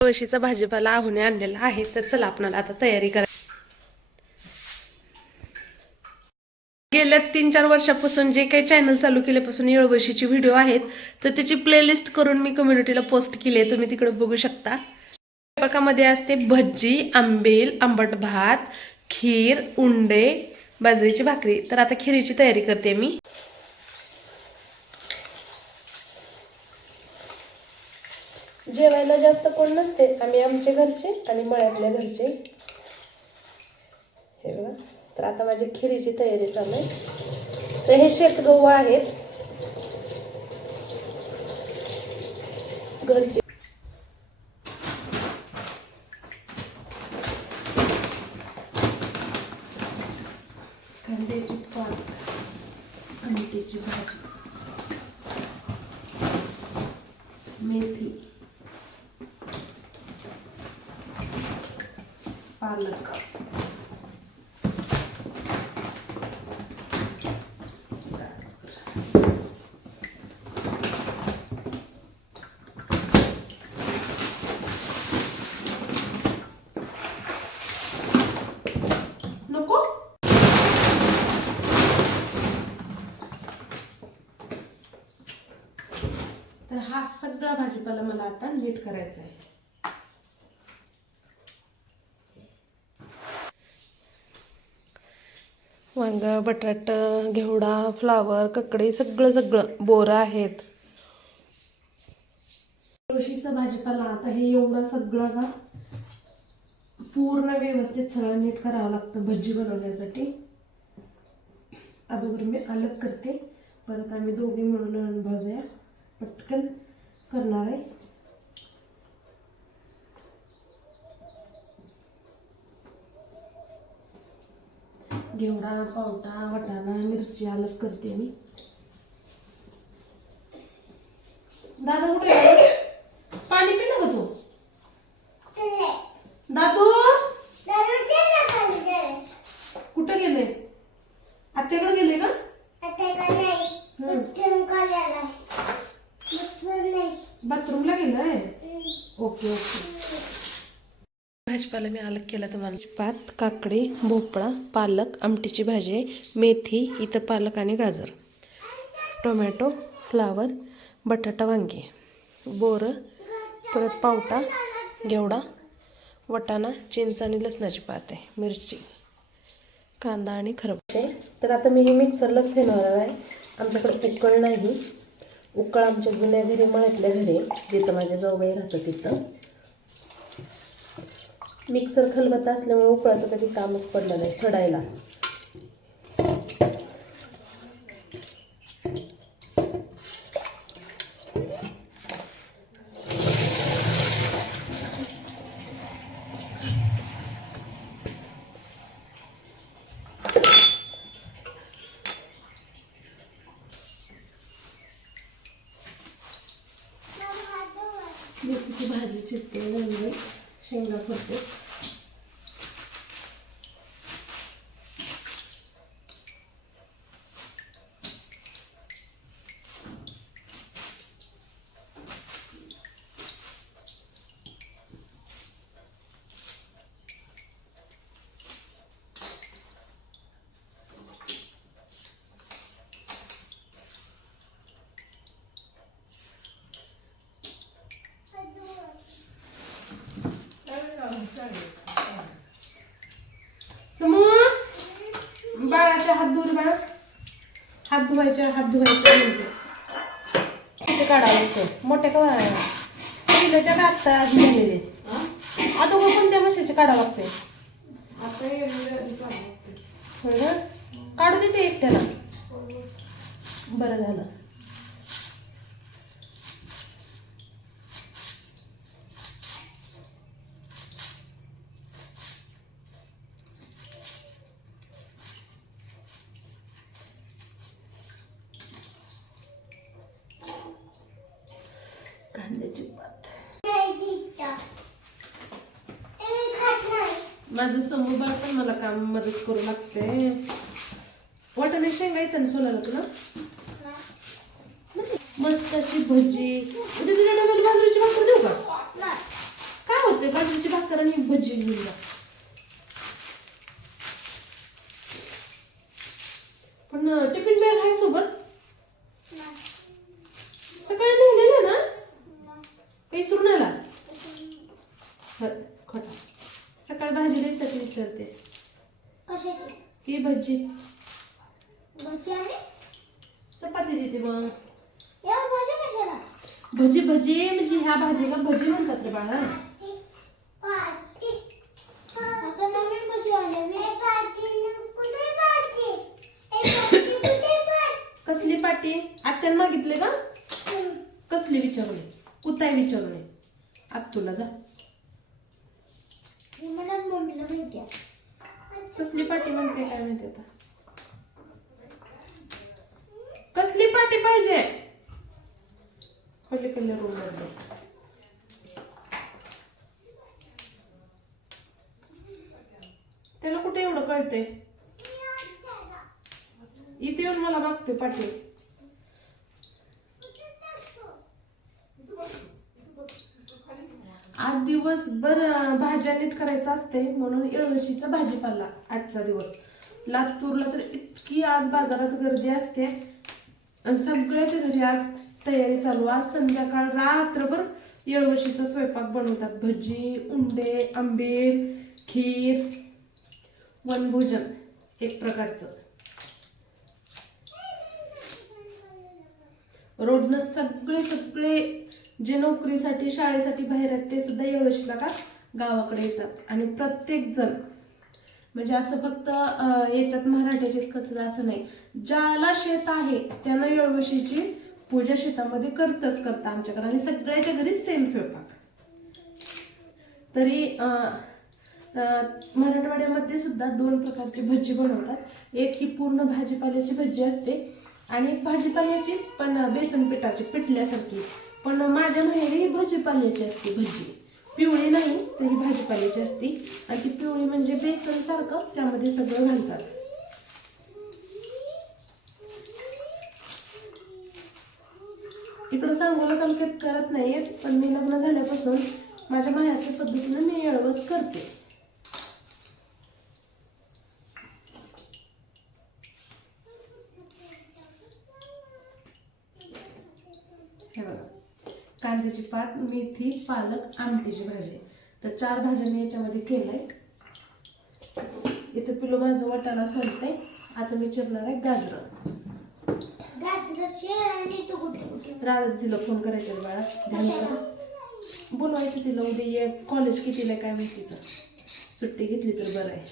तुळशीचा भाजीपाला आहुने आणलेला आहे तर चला आपणाला आता तयारी करा. गेल्या तीन चार वर्षापासून जे काही चॅनल चालू केल्यापासून येळवशीची व्हिडिओ आहेत तर त्याची प्लेलिस्ट करून मी कम्युनिटीला पोस्ट केली आहे तुम्ही तिकडे बघू शकता. स्वयंपाकामध्ये असते भज्जी आंबेल आंबट भात खीर उंडे बाजरीची भाकरी. तर आता खिरीची तयारी करते मी. जेवायला जास्त कोण नसते. आम्ही आमचे घरचे आणि मळ्यातल्या घरचे. हे बघा. तर आता माझी खिरीची तयारी चालू आहे. तर हे शेतगहू आहेत. घरचे कांद्याची पात अंड्याची भाजी मेथी पालक नको तर हा सगळा भाजीपाला मला आता नीट करायचा आहे. वांग बटाट घेवडा फ्लावर ककडी सगळं सगळं. बोरं आहेत. तुळशीचा भाजीपाला आता हे एवढा सगळं का? पूर्ण व्यवस्थित सगळं नीट करावं लागतं भजी बनवण्यासाठी. अगोदर मी अलग करते. परत आम्ही दोघे मिळून भाज्या. पटकन करणार आहे. घेवडा पावटा वटाणा मिरची अलग करते मी. दादा कुठे गेला? पाणी पिला का तू दादू कुठे गेले आत्याकडे गेले का हम्म. बाथरूमला गेलाय ओके ओके भाजीपाला मी अलग केला तुम्हाला भात काकडी भोपळा पालक आमटीची भाजी आहे मेथी इथं पालक आणि गाजर. टोमॅटो फ्लावर बटाटा वांगी बोरं परत पावटा घेवडा वटाणा चिंच आणि लसणाची पात आहे मिरची कांदा आणि खरब तर आता मी हे मिक्सरलाच फिरवणार आहे. आमच्याकडे उकळ नाही. उकळ आमच्या जुन्या घरी मळ्यातल्या घरी. जिथं माझ्या जाऊबाई राहतं तिथं. मिक्सर खलबत्ता असल्यामुळे उकळाचं कधी कामच पडलं नाही सडायला. भाजी चिरते म्हणजे शेंगा करते समू बाळाचे हात धुवून बाळा हात धुवायचे हात धुवायचे म्हणते किती काढावं लागतं मोठ्या का पहिल्याच्या का आत्ता आज नेलेले? अगोदर कोणत्या म्हशीचे काढावं लागते? होय काढू देते एकट्याला. बरं झालं कांद्याची पात माझं समोर बाळ पण मला काम मदत करू लागते. वाटाणे शेंगा येतं ना सोलाला तुला? मस्त अशी भजी. उद्या तुझ्या डब्याला बाजरीची भाकर देऊ का? काय चालतंय बाजरीची भाकर आणि भजी घेऊन जा. पण टिफिन बॅग आहे सोबत सकाळी नेलेलं ना काही सुरू आला खोटा सकाळी भाजी द्यायसाठी विचारते कशाची ही भजी. भजी आणि? चपाती देते मग या भजी कशाला? भजी भजी म्हणजे ह्या भाजीला भजी म्हणतात रे बाळा. कसली पाटी? आत्याने मागितले का? कसली विचारले कुताय विचारले आत तुला जा मला मम्मीला माहिती आहे कसली पाटी म्हणते काय माहिती आता? कसली पाटी पाहिजे? पलीकडल्या रूममध्ये त्याला कुठे एवढं कळतंय? इथे येऊन मला बघते पाटी. आज दिवसभर भाज्या नीट करायचं असते म्हणून येळवशीचा भाजीपाला आजचा दिवस. लातूरला तर इतकी आज बाजारात गर्दी असते. आणि सगळ्याच्या घरी आज तयारी चालू. आज संध्याकाळ रात्रभर येळवशीचा स्वयंपाक बनवतात. भजी उंडे आंबेल खीर वनभोजन एक प्रकारचं. रोडनं सगळे सगळे जे नोकरीसाठी शाळेसाठी बाहेर आहेत ते सुद्धा येळवशीला का गावाकडे येतात. आणि प्रत्येक जण म्हणजे असं फक्त याच्यात मराठ्याचेच करतात असं नाही. ज्याला शेत आहे त्यानं येळवशीची पूजा शेतामध्ये करतच करता आमच्याकडे. आणि सगळ्याच्या घरी सेम स्वयंपाक. तरी मराठवाड्यामध्ये सुद्धा दोन प्रकारची भजी बनवतात. एक ही पूर्ण भाजीपाल्याची भजी असते आणि एक भाजीपाल्याचीच पण बेसन पिठाची पिठल्यासारखी. पण माझ्या माहेरी ही भाजीपाल्याची असते भजी. पिवळी नाही तर ही भाजीपाल्याची असते. आणि ती पिवळी म्हणजे बेसन सारखं त्यामध्ये सगळं घालतात. इकडं सांगोला तालुक्यात करत नाहीत पण मी लग्न झाल्यापासून माझ्या माहेरच्या पद्धतीनं मी येळवस करते हे बघा कांद्याची पात मेथी पालक आमटीची भाजी. तर चार भाज्या मी याच्यामध्ये केलंय. इथं पिलो माझं वाटाणा सोलते आता मी चिरणार आहे गाजरं. राधा तिला फोन करायचा बाळा. ध्यान करा. बोलवायचं तिला उद्या ये कॉलेज कितीला काय माहितीचं? सुट्टी घेतली तर बरं आहे.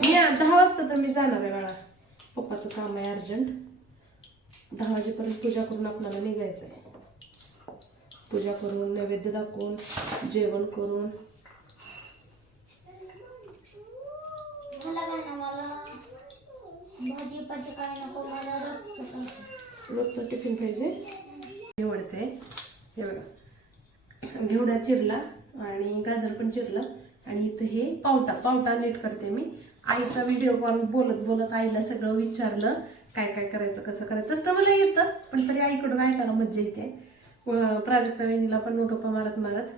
मी दहा वाजता तर मी जाणार आहे बाळा. पप्पाचं काम आहे अर्जंट. दहा वाजेपर्यंत पूजा करून आपल्याला निघायचं आहे पूजा करून नैवेद्य दाखवून जेवण करून. रोजचं टिफिन पाहिजे. निवडते हे बघा. घेवडा चिरला आणि गाजर पण चिरलं. आणि इथं हे पावटा पावटा नीट करते मी. आईचा व्हिडिओ कॉल बोलत बोलत आईला सगळं विचारलं. काय काय करायचं कसं करायचं? तसं मला येतं पण तरी आईकडून ऐकायला मज्जा येते. प्राजक्ता वहिनीला पण मग गप्पा मारत मारत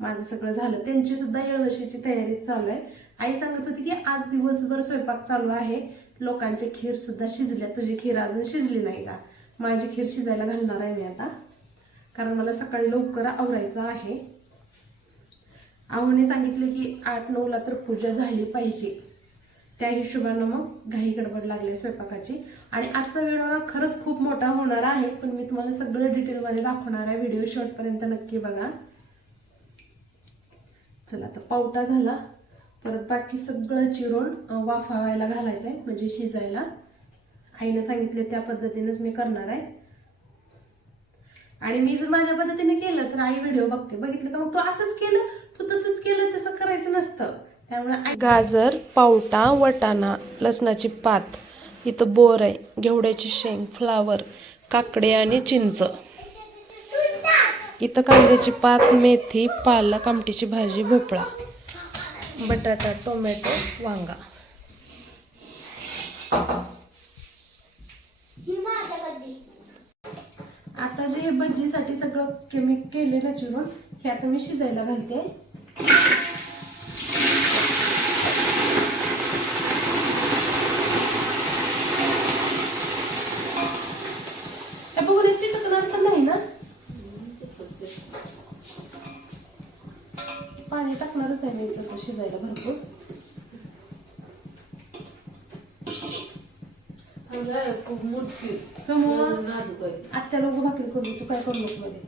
माझं सगळं झालं. त्यांची सुद्धा येळवशीची तयारी चालू आहे. आई सांगत होती की आज दिवसभर स्वयंपाक चालू आहे. लोकांचे खीर सुद्धा शिजल्या तुझी खीर अजून शिजली नाही का? माझी खीर शिजायला घालणार आहे मी आता. कारण मला सकाळी लवकर आवरायचं आहे. आहुने सांगितले की आठ नऊला तर पूजा झाली पाहिजे. त्या हिशोबानं मग घाई गडबड लागली स्वयंपाकाची. आणि आजचा व्हिडिओ ना खरंच खूप मोठा होणार आहे पण मी तुम्हाला सगळं डिटेलमध्ये दाखवणार आहे. व्हिडिओ शेवटपर्यंत नक्की बघा. चला आता पावटा झाला. परत बाकी सगळं चिरून वाफावायला घालायचं आहे म्हणजे शिजायला. आईनं सांगितले त्या पद्धतीनेच मी करणार आहे. आणि मी जर माझ्या पद्धतीने केलं तर आई व्हिडिओ बघते. बघितलं का मग तू असंच केलं? तू तसंच केलं तसं करायचं नसतं. त्यामुळे गाजर पावटा वटाणा लसणाची पात इथं बोर आहे घेवड्याची शेंग फ्लावर काकडे आणि चिंच. इथं कांद्याची पात मेथी पालक आमटीची भाजी भोपळा बटाटा टोमॅटो वांगा. आता जे भजीसाठी सगळं केमिक केलेलं केले ना चिरून हे आता मी शिजायला घालते हे बघून चिटकणार तर नाही ना पाणी टाकणारच आहे मी तसं शिजायला भरपूर खूप मोठी समोर नाजूक आहे आत्या लोक भाकरी करू तू काय करू नको मध्ये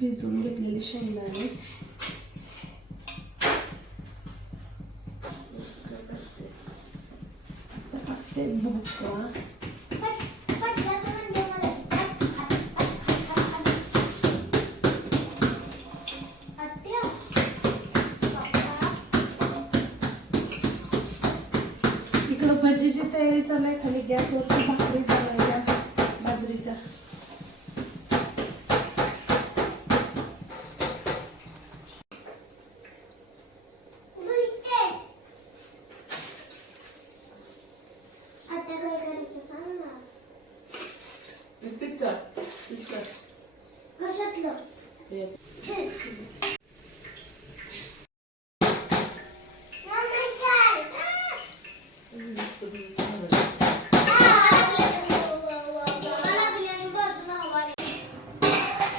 भिजवून घेतलेले शेंगदाणे ते भुका पटलाचं म्हणजे मला आत- आत- आत- आत- आत- आत्या. पप्पा. इकडं भजीची तयारी खाली गॅसवरती भाकरी चालायच्या बाजरीच्या बुजते. आत्या काय करायचं सांग ना पिक्चर पिक्चर कशातलं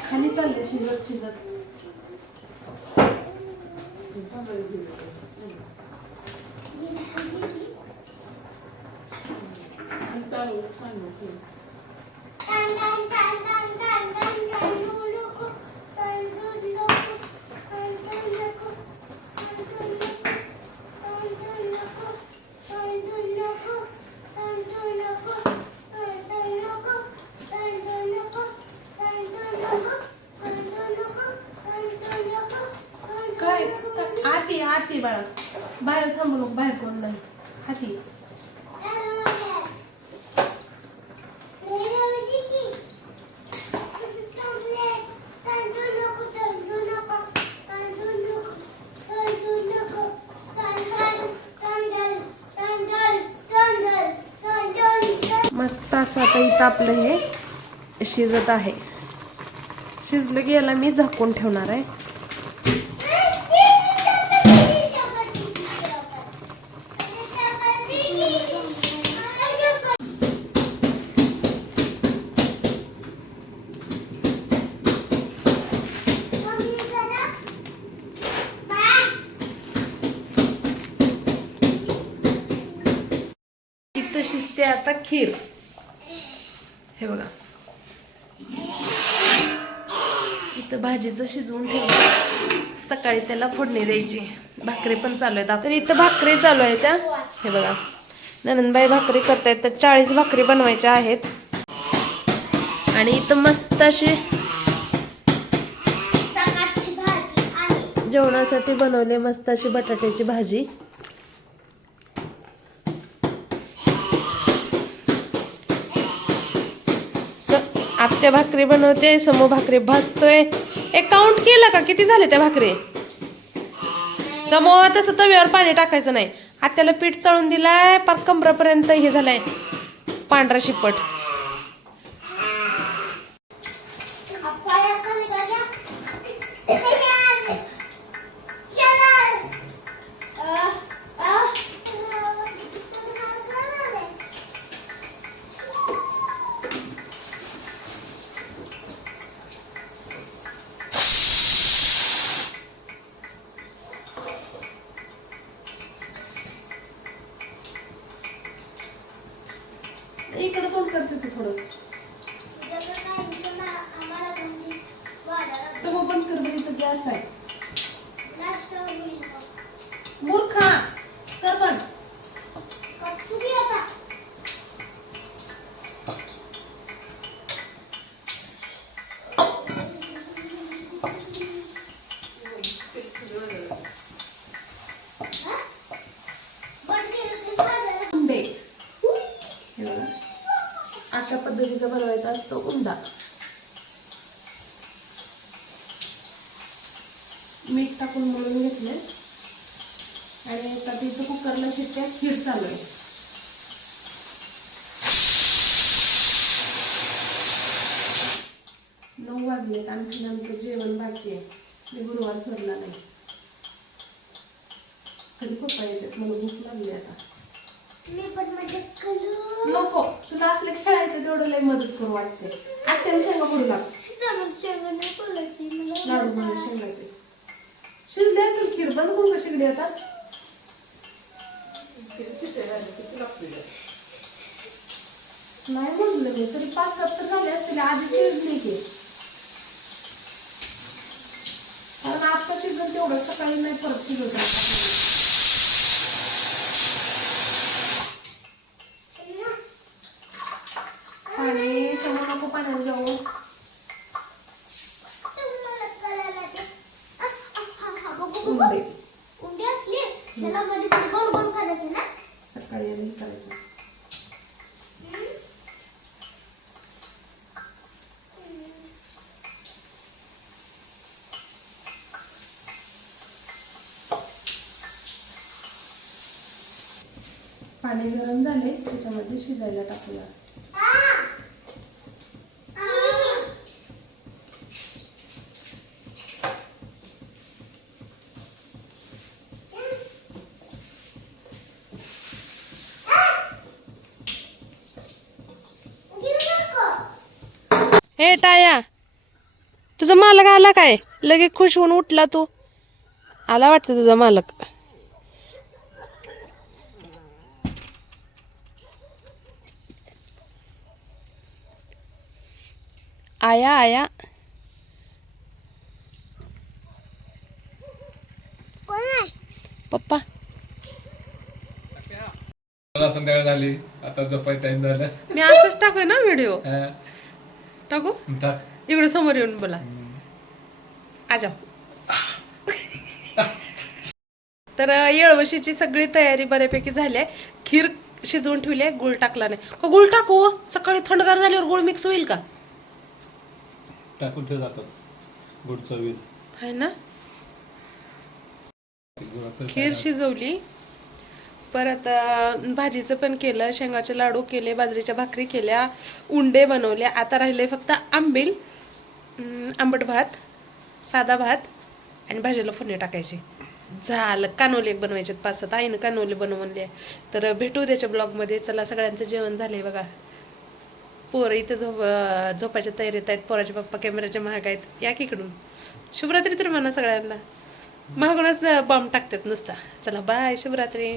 खाली चालले शिजत शिजत चालू सांगू काय आती आती बाळा बाहेर थांबू नको बाहेर कोण नाही हाती असं आता इथं आपलं हे शिजत आहे. शिजलं की याला मी झाकून ठेवणार आहे. इथं शिजते आता खीर. हे बघा. इथं भाजीचं शिजवून ठेवलं सकाळी त्याला फोडणी द्यायची. भाकरी पण चालू आहेत. तर इथं भाकरी चालू आहे त्या हे बघा. ननंदबाई भाकरी करतायत तर चाळीस भाकरी बनवायच्या आहेत. आणि इथं मस्त अशी जेवणासाठी बनवले मस्त अशी बटाट्याची भाजी. त्या भाकरी बनवते समो भाकरी भाजतोय. एक काउंट केलं का? किती झाले त्या भाकरी? समो तसं तव्यावर पाणी टाकायचं नाही. आत्याला पीठ चाळून दिलाय पार कमरापर्यंत हे झालंय. पांढरा शिपट अप्पाया कधी का घ्या? अ, अ, इकडे कोण करते थोडं तुझ्याकडे काय इथं ना- आम्हाला कोणती बाजारात समो बंद कर बरं, इथं गॅस आहे लास्ट होईल का? मूर्खा कर बंद का तू बी आता हा? बंद केलं तरी बाजारात उंडे हे बघा. अशा बनवायचा असतो उंडा. मीठ टाकून मळून घेतले आणि आता तिथं कुकरला शिट्ट्या खीर चालू आहे नऊ वाजलेत आणखी आमचं जेवण बाकी आहे. मी गुरुवार सोडला नाही कधी पप्पा येतात? मला भूक लागली आता. नको तुला असलं खेळायचं तेवढं लय मदत करू वाटते आत्याला शेंगा फोडू लाग लाडू बनवून शेंगाचे शिजले असेल खीर बंद करू का शिगडी आता? नाही म्हणलं मी तरी पाच सात तर झाले असतील आधी शिजली की. कारण आता शिजून तेवढं सकाळी नाही परत शिजवत पाणी समोर नको पाण्यात जाऊ. उंडे. उंडी असली त्याला मध्ये पण गोल गोल करायचे ना? सकाळी आणि करायचं. पाणी गरम झाले त्याच्यामध्ये शिजायला टाकूया. टाया तुझा मालक आला काय? लगेच खुश होऊन उठला तू. आला वाटतं तुझा मालक. आया आया. पप्पा. मला संध्याकाळ झाली. आता झोपाय टाइम झाला. मी असंच टाकूय ना व्हिडिओ. टाकू. इकडे समोर येऊन बोला. आजा तर येळवशीची सगळी तयारी बऱ्यापैकी झाली आहे. खीर शिजवून ठेवली आहे गुळ टाकला नाही. का गुळ टाकू हो? सकाळी थंडगार झाल्यावर गुळ मिक्स होईल का? टाकून ठेव जातात गुड चवील आहे ना? खीर शिजवली. परत भाजीचं पण केलं शेंगाचे लाडू केले बाजरीच्या भाकरी केल्या उंडे बनवले. आता राहिले फक्त आंबील आंबट भात साधा भात आणि भाजीला फोडणी टाकायची. झालं. कानोले एक बनवायचे पाच सात. आईनं कानोले बनवले तर भेटू त्याच्या ब्लॉगमध्ये. चला सगळ्यांचं जेवण झालंय बघा. पोरं इथं झोप झोपायच्या तयारीत आहेत. पोराचे पप्पा कॅमेऱ्याच्या महाग आहेत. या किकडून इकडून. शुभरात्री तर म्हणा सगळ्यांना. महागूनच बॉम्ब टाकतात नुसता. चला बाय शुभरात्री.